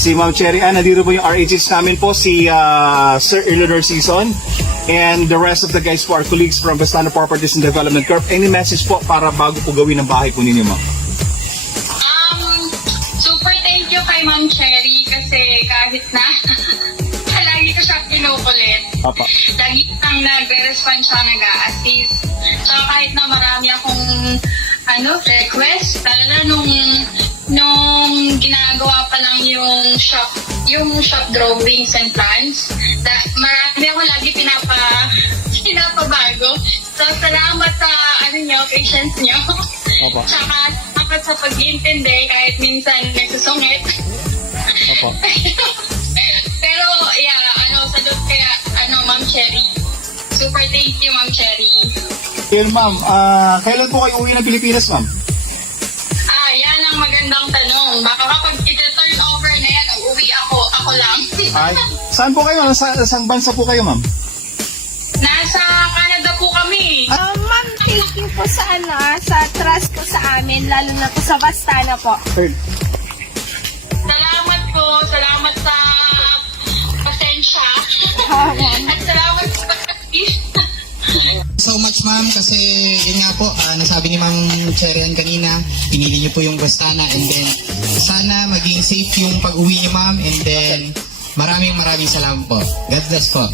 si Ma'am Cherry Ann. Nandito po yung RHH namin po, si Sir Eleanor Season, and the rest of the guys po, our colleagues from Vestano Properties and Development Corp. Any message po para bago po gawin ang bahay po ninyo, ma'am? Super thank you kay Ma'am Cherry kasi kahit na lagi ko siya kinukulit. Apa. Lagi kang nagre-respond siya, nag-a-assist. Saka kahit na marami akong request, talaga nung ginagawa pa lang yung shop drawings and plans, marami ako lagi pinapabago. So, salamat sa patience nyo. Apa. Tsaka, dapat sa pag-iintindi kahit minsan nagsusungit. Apa. Pero, salute kaya, Ma'am Cherry. Super thank you, Ma'am Cherry. Well, ma'am, kailan po kayo uwi ng Pilipinas, ma'am? Yan ang magandang tanong. Baka kapag iti-turn over na yan, uuwi ako lang. Ay, saan po kayo? Saan bansa po kayo, ma'am? Nasa Canada po kami. Ma'am, thank you po sa trust ko sa amin, lalo na po sa Vestano po. Heard. Salamat po. Salamat sa pasensya. Ma'am. At salamat sa So much ma'am kasi yun nga po, nasabi ni Ma'am Cherry Ann kanina, pinili niyo po yung Vestana, and then sana maging safe yung pag-uwi niyo ma'am, and then maraming salamat po. God bless po.